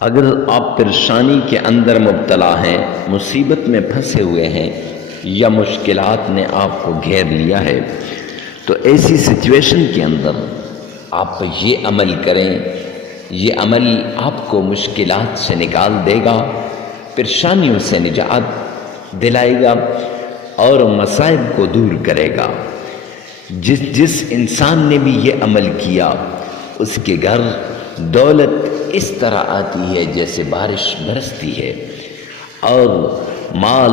اگر آپ پریشانی کے اندر مبتلا ہیں، مصیبت میں پھنسے ہوئے ہیں یا مشکلات نے آپ کو گھیر لیا ہے، تو ایسی سچویشن کے اندر آپ یہ عمل کریں۔ یہ عمل آپ کو مشکلات سے نکال دے گا، پریشانیوں سے نجات دلائے گا اور مصائب کو دور کرے گا۔ جس انسان نے بھی یہ عمل کیا، اس کے گھر دولت اس طرح آتی ہے جیسے بارش برستی ہے، اور مال،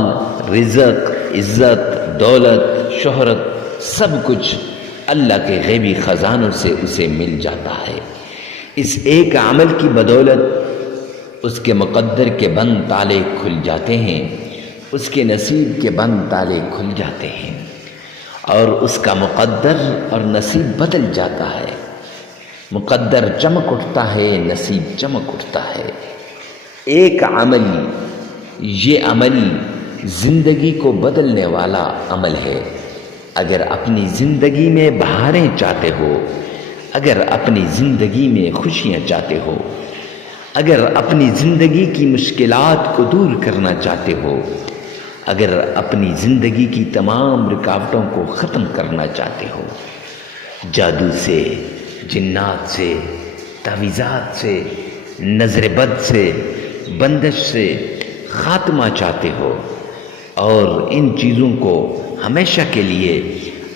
رزق، عزت، دولت، شہرت، سب کچھ اللہ کے غیبی خزانوں سے اسے مل جاتا ہے۔ اس ایک عمل کی بدولت اس کے مقدر کے بند تالے کھل جاتے ہیں، اس کے نصیب کے بند تالے کھل جاتے ہیں، اور اس کا مقدر اور نصیب بدل جاتا ہے۔ مقدر چمک اٹھتا ہے، نصیب چمک اٹھتا ہے۔ ایک عمل، یہ عمل زندگی کو بدلنے والا عمل ہے۔ اگر اپنی زندگی میں بہاریں چاہتے ہو، اگر اپنی زندگی میں خوشیاں چاہتے ہو، اگر اپنی زندگی کی مشکلات کو دور کرنا چاہتے ہو، اگر اپنی زندگی کی تمام رکاوٹوں کو ختم کرنا چاہتے ہو، جادو سے، جنات سے، تعویذات سے، نظر بد سے، بندش سے خاتمہ چاہتے ہو، اور ان چیزوں کو ہمیشہ کے لیے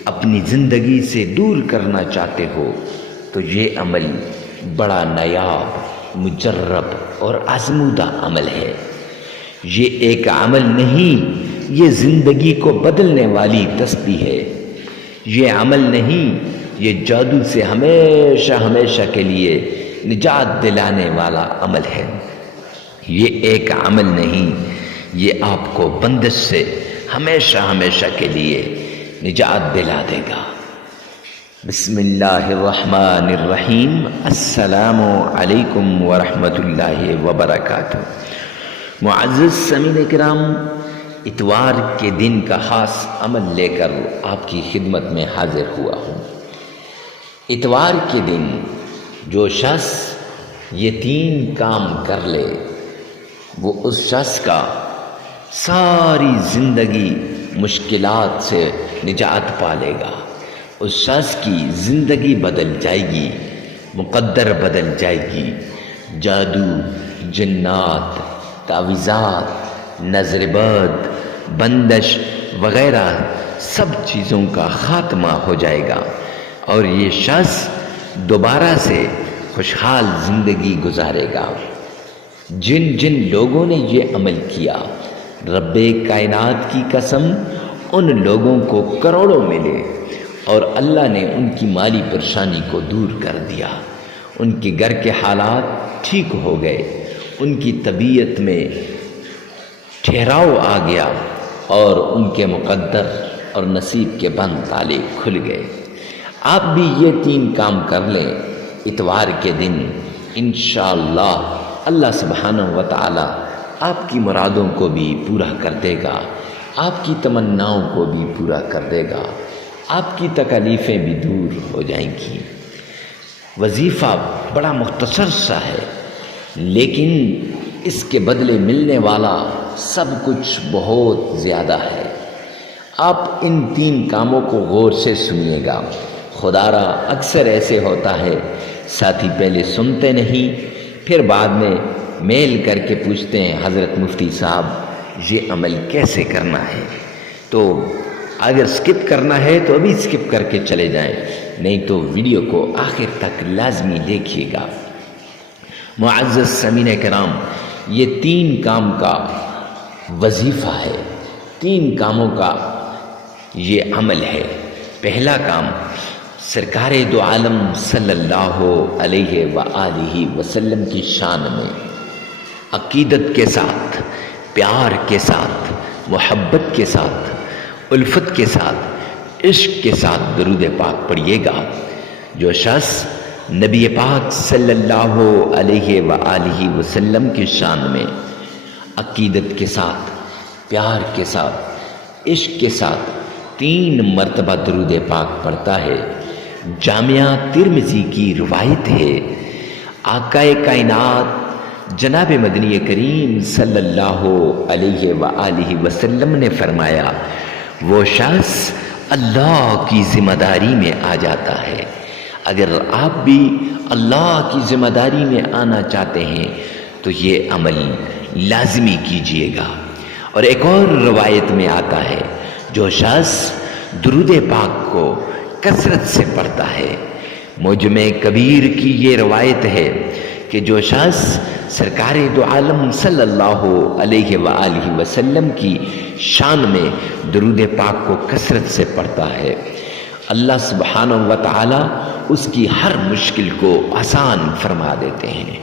اپنی زندگی سے دور کرنا چاہتے ہو، تو یہ عمل بڑا نایاب، مجرب اور آزمودہ عمل ہے۔ یہ ایک عمل نہیں، یہ زندگی کو بدلنے والی تسبیح ہے۔ یہ عمل نہیں، یہ جادو سے ہمیشہ ہمیشہ کے لیے نجات دلانے والا عمل ہے۔ یہ ایک عمل نہیں، یہ آپ کو بندش سے ہمیشہ ہمیشہ کے لیے نجات دلا دے گا۔ بسم اللہ الرحمن الرحیم۔ السلام علیکم ورحمۃ اللہ وبرکاتہ۔ معزز سامعین کرام، اتوار کے دن کا خاص عمل لے کر آپ کی خدمت میں حاضر ہوا ہوں۔ اتوار کے دن جو شخص یہ 3 کام کر لے، وہ اس شخص کا ساری زندگی مشکلات سے نجات پا لے گا۔ اس شخص کی زندگی بدل جائے گی، مقدر بدل جائے گی۔ جادو، جنات، تعویذات، نظر بد، بندش وغیرہ سب چیزوں کا خاتمہ ہو جائے گا، اور یہ شخص دوبارہ سے خوشحال زندگی گزارے گا۔ جن جن لوگوں نے یہ عمل کیا، رب کائنات کی قسم، ان لوگوں کو کروڑوں ملے، اور اللہ نے ان کی مالی پریشانی کو دور کر دیا۔ ان کے گھر کے حالات ٹھیک ہو گئے، ان کی طبیعت میں ٹھہراؤ آ گیا، اور ان کے مقدر اور نصیب کے بند تالے کھل گئے۔ آپ بھی یہ 3 کام کر لیں اتوار کے دن، انشاءاللہ اللہ سبحانہ و تعالی آپ کی مرادوں کو بھی پورا کر دے گا، آپ کی تمناؤں کو بھی پورا کر دے گا، آپ کی تکالیفیں بھی دور ہو جائیں گی۔ وظیفہ بڑا مختصر سا ہے، لیکن اس کے بدلے ملنے والا سب کچھ بہت زیادہ ہے۔ آپ ان 3 کاموں کو غور سے سنیے گا۔ خدا را اکثر ایسے ہوتا ہے، ساتھی پہلے سنتے نہیں، پھر بعد میں میل کر کے پوچھتے ہیں حضرت مفتی صاحب یہ عمل کیسے کرنا ہے؟ تو اگر سکپ کرنا ہے تو ابھی سکپ کر کے چلے جائیں، نہیں تو ویڈیو کو آخر تک لازمی دیکھیے گا۔ معزز سامعین کرام، یہ 3 کام کا وظیفہ ہے، 3 کاموں کا یہ عمل ہے۔ پہلا کام، سرکار دو عالم صلی اللہ علیہ وآلہ وسلم کی شان میں عقیدت کے ساتھ، پیار کے ساتھ، محبت کے ساتھ، الفت کے ساتھ، عشق کے ساتھ درود پاک پڑھیے گا۔ جو شخص نبی پاک صلی اللہ علیہ وآلہ وسلم کی شان میں عقیدت کے ساتھ، پیار کے ساتھ، عشق کے ساتھ 3 مرتبہ درود پاک پڑھتا ہے، جامعہ ترمذی کی روایت ہے، آقا کائنات جناب مدنی کریم صلی اللہ علیہ وآلہ وسلم نے فرمایا وہ شخص اللہ کی ذمہ داری میں آ جاتا ہے. اگر آپ بھی اللہ کی ذمہ داری میں آنا چاہتے ہیں تو یہ عمل لازمی کیجئے گا. اور ایک اور روایت میں آتا ہے جو شخص درود پاک کو کثرت سے پڑھتا ہے. معجم کبیر کی یہ روایت ہے کہ جو شخص سرکار دو عالم صلی اللہ علیہ وآلہ وسلم کی شان میں درود پاک کو کثرت سے پڑھتا ہے اللہ سبحانہ و تعالی اس کی ہر مشکل کو آسان فرما دیتے ہیں.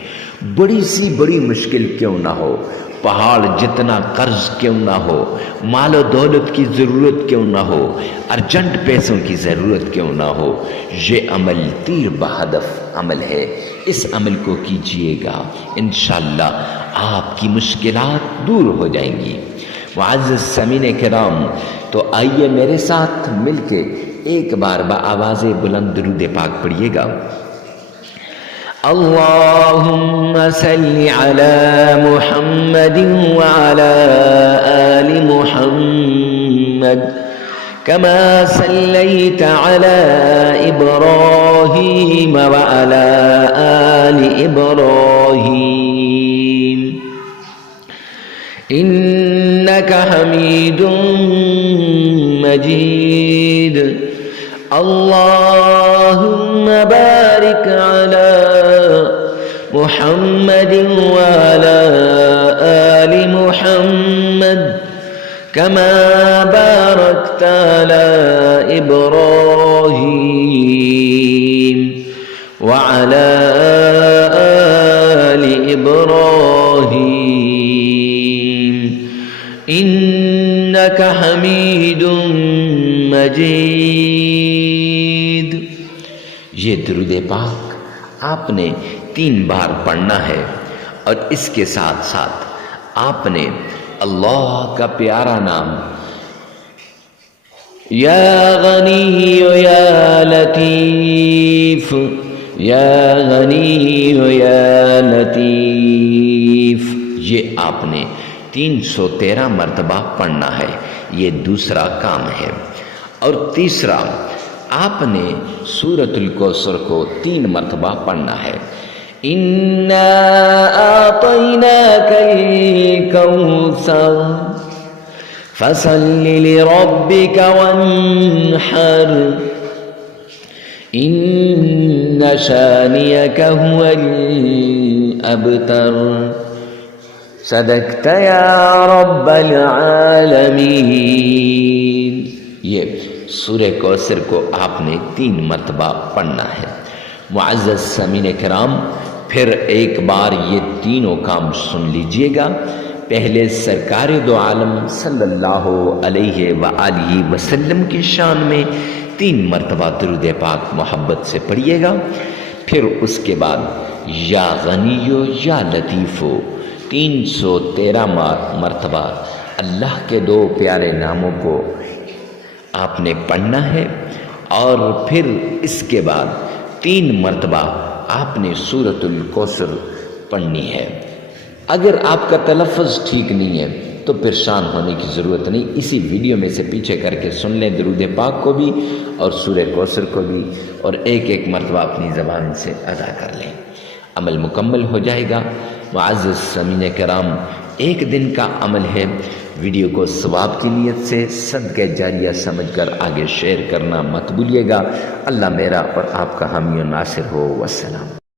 بڑی سی بڑی مشکل کیوں نہ ہو، پہاڑ جتنا قرض کیوں نہ ہو، مال و دولت کی ضرورت کیوں نہ ہو، ارجنٹ پیسوں کی ضرورت کیوں نہ ہو، یہ عمل تیر بہدف عمل ہے. اس عمل کو کیجئے گا، انشاءاللہ آپ کی مشکلات دور ہو جائیں گی. معزز سامعین کرام، تو آئیے میرے ساتھ مل کے ایک بار بآواز بلند درود پاک پڑھیے گا. اللہم صلی علی محمد وعلی آل محمد كما صليت على إبراهيم وعلى آل إبراهيم إنك حميد مجيد. اللهم بارك على محمد وعلى آل محمد كما باركت على إبراهيم وعلى آل إبراهيم إنك حميد مجيد. یہ درود پاک آپ نے 3 بار پڑھنا ہے اور اس کے ساتھ ساتھ آپ نے اللہ کا پیارا نام یا غنی یا لطیف، یا غنی یا لطیف، یہ آپ نے 313 مرتبہ پڑھنا ہے. یہ دوسرا کام ہے. اور تیسرا آپ نے سورۃ الکوثر کو 3 مرتبہ پڑھنا ہے. اِنَّا أَعْطَيْنَاكَ الْكَوْثَرَ فَصَلِّ لِرَبِّكَ وَانْحَرْ إِنَّ شَانِئَكَ هُوَ الْأَبْتَرُ. صدقت یا رب العالمین. یہ سورہ کوثر کو آپ نے 3 مرتبہ پڑھنا ہے. معزز سامعین کرام، پھر ایک بار یہ تینوں کام سن لیجئے گا. پہلے سرکار دو عالم صلی اللہ علیہ وآلہ وسلم کی شان میں 3 مرتبہ درود پاک محبت سے پڑھیے گا. پھر اس کے بعد یا غنیو یا لطیفو 313 مرتبہ اللہ کے 2 پیارے ناموں کو آپ نے پڑھنا ہے. اور پھر اس کے بعد 3 مرتبہ آپ نے سورۃ الکوثر پڑھنی ہے. اگر آپ کا تلفظ ٹھیک نہیں ہے تو پریشان ہونے کی ضرورت نہیں. اسی ویڈیو میں سے پیچھے کر کے سن لیں درود پاک کو بھی اور سورہ کوثر کو بھی، اور ایک مرتبہ اپنی زبان سے ادا کر لیں. عمل مکمل ہو جائے گا. معزز سامعین کرام، 1 دن کا عمل ہے. ویڈیو کو ثواب کی نیت سے صدقہ جاریہ سمجھ کر آگے شیئر کرنا مت بھولیے گا. اللہ میرا اور آپ کا حامی و ناصر ہو. والسلام.